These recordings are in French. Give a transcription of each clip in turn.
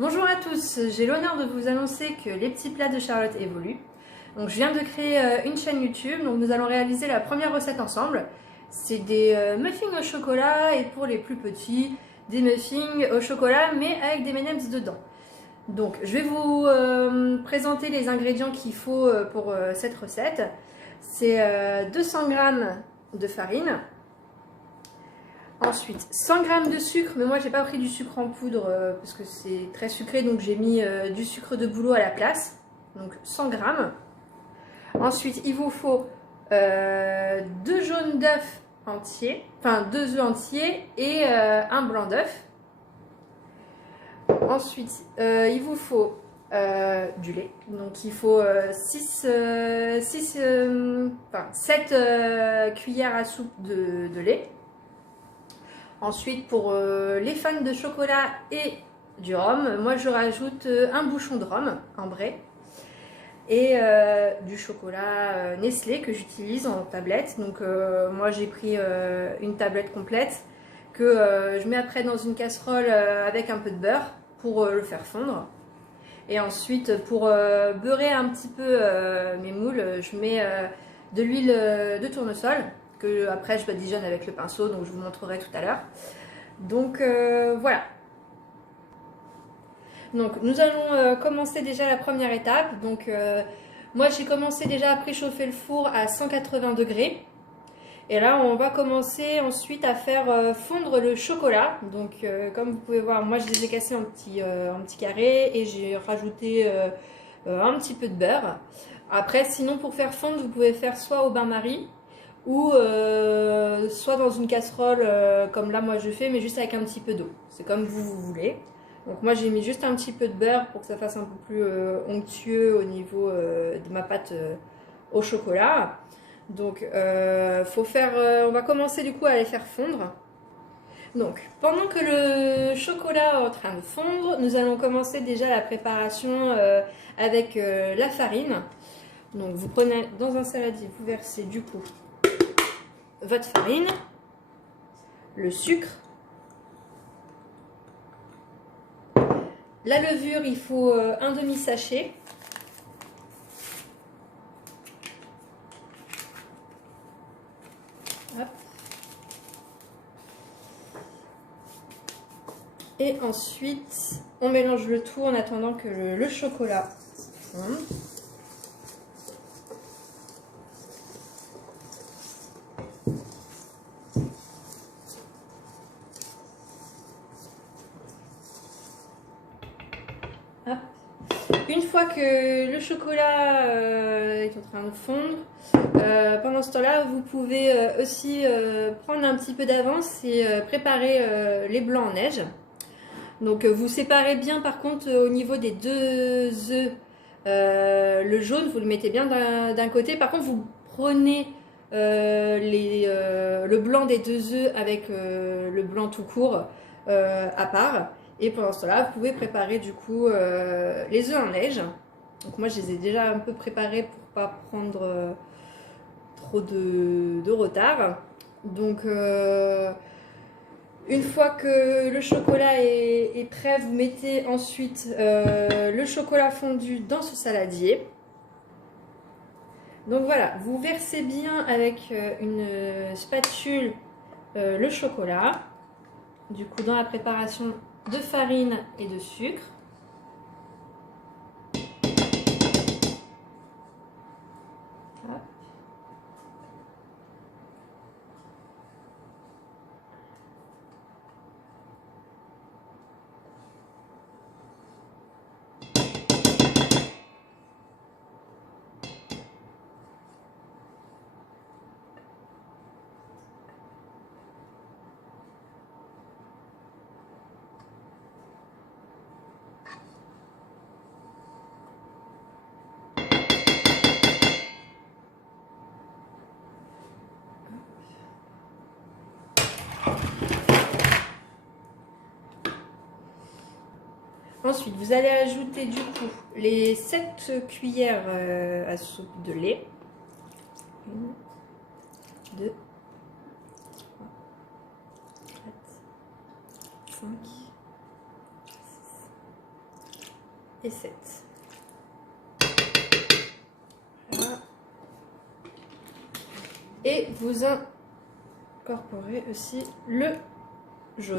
Bonjour à tous, j'ai l'honneur de vous annoncer que les petits plats de Charlotte évoluent. Donc je viens de créer une chaîne YouTube, donc nous allons réaliser la première recette ensemble. C'est des muffins au chocolat et pour les plus petits, des muffins au chocolat mais avec des M&M's dedans. Donc je vais vous présenter les ingrédients qu'il faut pour cette recette. C'est 200 g de farine. Ensuite, 100 g de sucre, mais moi j'ai pas pris du sucre en poudre parce que c'est très sucré, donc j'ai mis du sucre de bouleau à la place, donc 100 g. Ensuite, il vous faut 2 jaunes d'œufs entiers, enfin 2 œufs entiers et un blanc d'œuf. Ensuite, il vous faut du lait, donc il faut 7 cuillères à soupe de lait. Ensuite, pour les fans de chocolat et du rhum, moi je rajoute un bouchon de rhum ambré et du chocolat Nestlé que j'utilise en tablette. Donc moi j'ai pris une tablette complète que je mets après dans une casserole avec un peu de beurre pour le faire fondre. Et ensuite, pour beurrer un petit peu mes moules, je mets de l'huile de tournesol que après je badigeonne avec le pinceau, donc je vous montrerai tout à l'heure. Donc voilà. Donc nous allons commencer déjà la première étape. Donc moi j'ai commencé déjà à préchauffer le four à 180 degrés. Et là on va commencer ensuite à faire fondre le chocolat. Donc comme vous pouvez voir, moi je les ai cassés en petits carrés et j'ai rajouté un petit peu de beurre. Après sinon pour faire fondre vous pouvez faire soit au bain-marie ou soit dans une casserole comme là moi je fais, mais juste avec un petit peu d'eau. C'est comme vous voulez. Donc moi j'ai mis juste un petit peu de beurre pour que ça fasse un peu plus onctueux au niveau de ma pâte au chocolat. Donc on va commencer du coup à les faire fondre. Donc pendant que le chocolat est en train de fondre, nous allons commencer déjà la préparation avec la farine. Donc vous prenez dans un saladier, vous versez du coup votre farine, le sucre, la levure, il faut un demi-sachet, et ensuite on mélange le tout en attendant que le chocolat fonde. Une fois que le chocolat est en train de fondre, pendant ce temps-là, vous pouvez aussi prendre un petit peu d'avance et préparer les blancs en neige. Donc vous séparez bien par contre au niveau des 2 œufs, le jaune vous le mettez bien d'un côté. Par contre vous prenez le blanc des 2 œufs avec le blanc tout court à part. Et pendant ce temps-là, vous pouvez préparer du coup les œufs en neige. Donc moi, je les ai déjà un peu préparés pour pas prendre trop de retard. Donc une fois que le chocolat est prêt, vous mettez ensuite le chocolat fondu dans ce saladier. Donc voilà, vous versez bien avec une spatule le chocolat. Du coup, dans la préparation de farine et de sucre. Hop. Ensuite, vous allez ajouter du coup les 7 cuillères à soupe de lait. 1, 2, 3, 4, 5, 6, et 7. Voilà. Et vous incorporez aussi le jaune.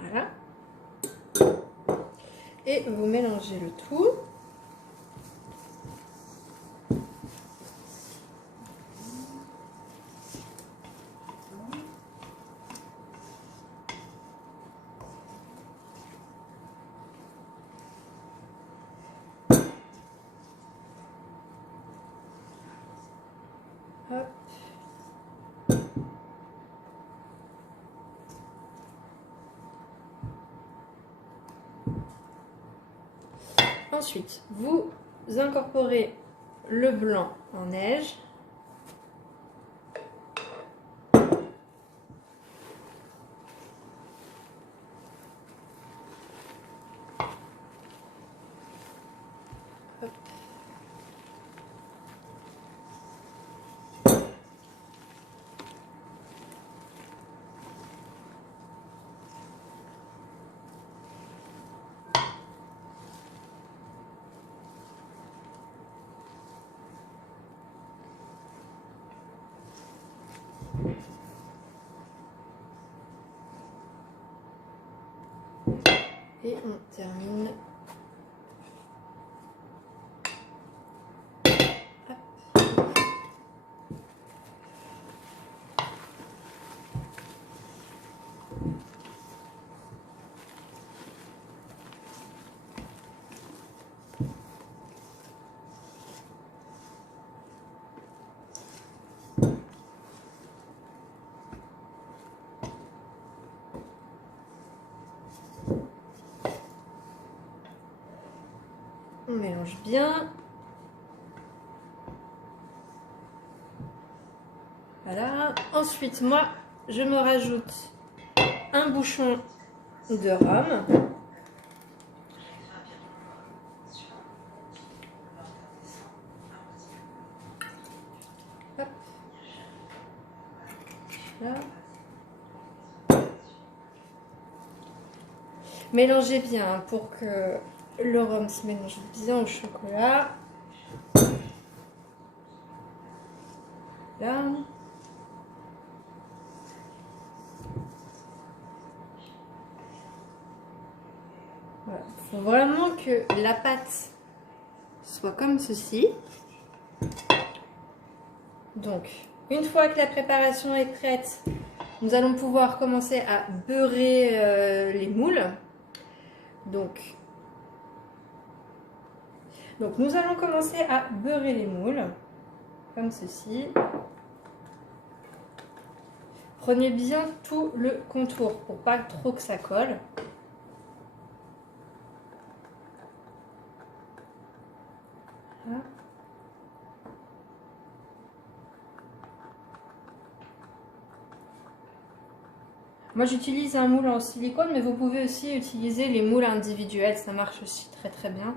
Voilà. Et vous mélangez le tout. Hop. Ensuite, vous incorporez le blanc en neige. Hop. Et on termine. On mélange bien. Voilà. Ensuite, moi, je me rajoute un bouchon de rhum. Hop. Là. Mélangez bien pour que le rhum se mélange bien au chocolat. Là. Voilà. Il faut vraiment que la pâte soit comme ceci. Donc, une fois que la préparation est prête, nous allons pouvoir commencer à beurrer les moules. Donc, nous allons commencer à beurrer les moules, comme ceci. Prenez bien tout le contour pour pas trop que ça colle. Voilà. Moi j'utilise un moule en silicone, mais vous pouvez aussi utiliser les moules individuels, ça marche aussi très très bien.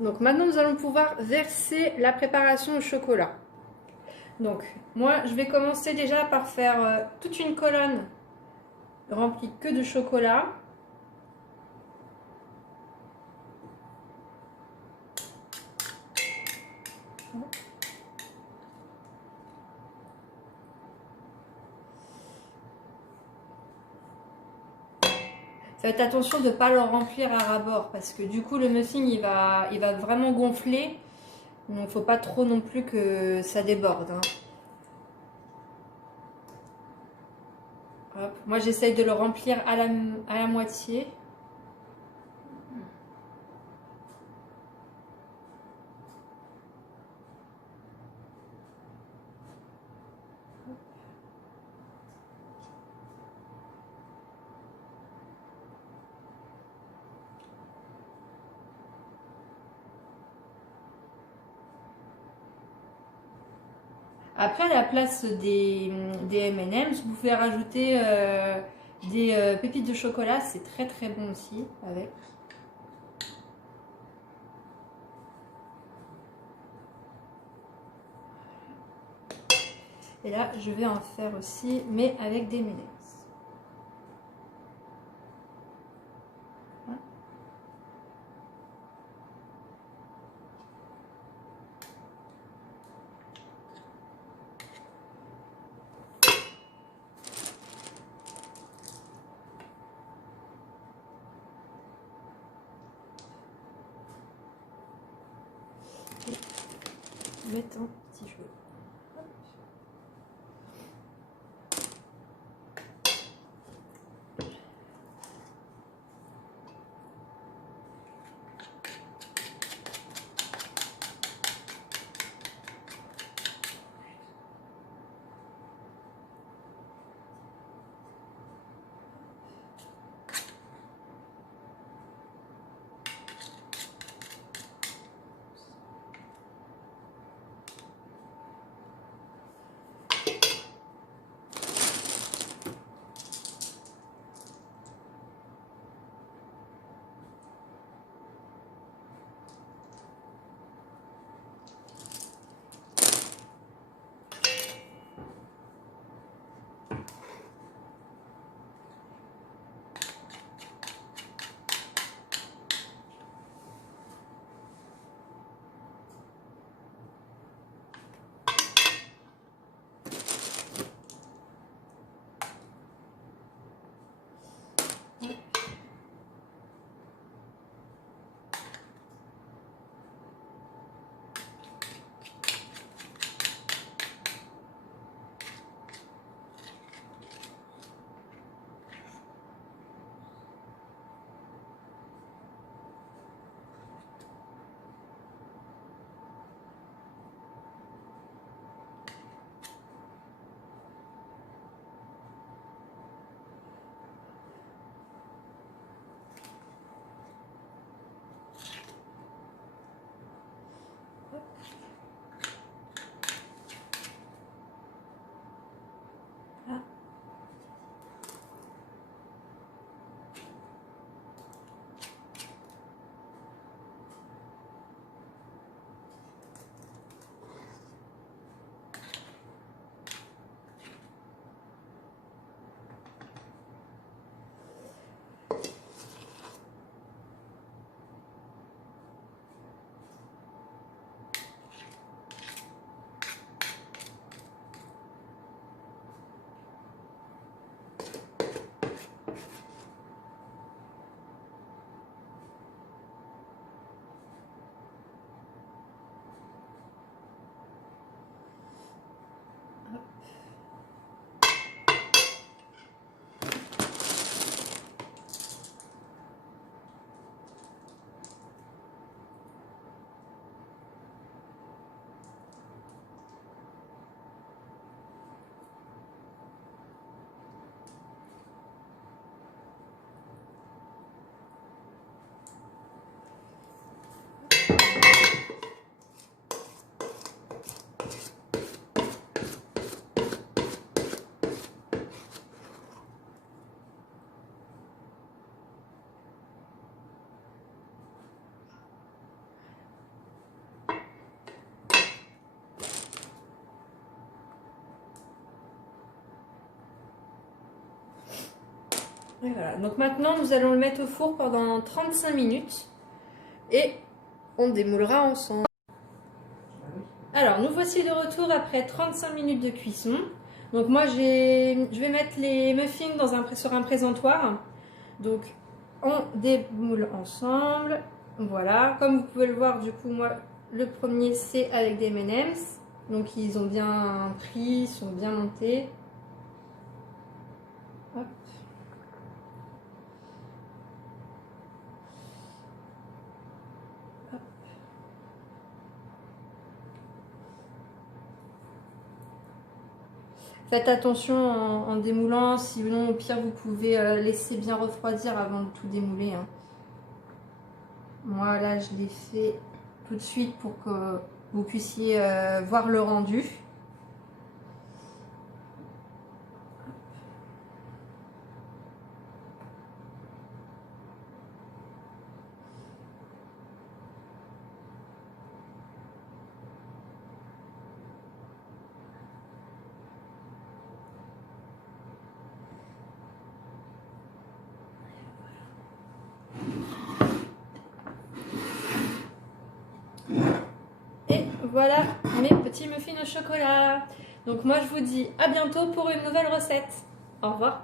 Donc maintenant nous allons pouvoir verser la préparation au chocolat. Donc moi je vais commencer déjà par faire toute une colonne remplie que de chocolat. Faites attention de ne pas le remplir à ras-bord parce que du coup le muffin il va vraiment gonfler. Donc il ne faut pas trop non plus que ça déborde. Hein. Hop. Moi j'essaye de le remplir à la moitié. Après, à la place des M&M's, vous pouvez rajouter des pépites de chocolat, c'est très très bon aussi avec. Et là, je vais en faire aussi, mais avec des M&M's. Mettre un petit cheveu. Et voilà. Donc maintenant, nous allons le mettre au four pendant 35 minutes et on démoulera ensemble. Alors, nous voici de retour après 35 minutes de cuisson. Donc moi, je vais mettre les muffins sur un présentoir. Donc, on démoule ensemble. Voilà. Comme vous pouvez le voir, du coup, moi, le premier, c'est avec des M&M's. Donc, ils ont bien pris, ils sont bien montés. Hop. Hop. Faites attention en démoulant, sinon au pire vous pouvez laisser bien refroidir avant de tout démouler. Hein. Moi là je l'ai fait tout de suite pour que vous puissiez voir le rendu. voilà mes petits muffins au chocolat. Donc moi je vous dis à bientôt pour une nouvelle recette. Au revoir.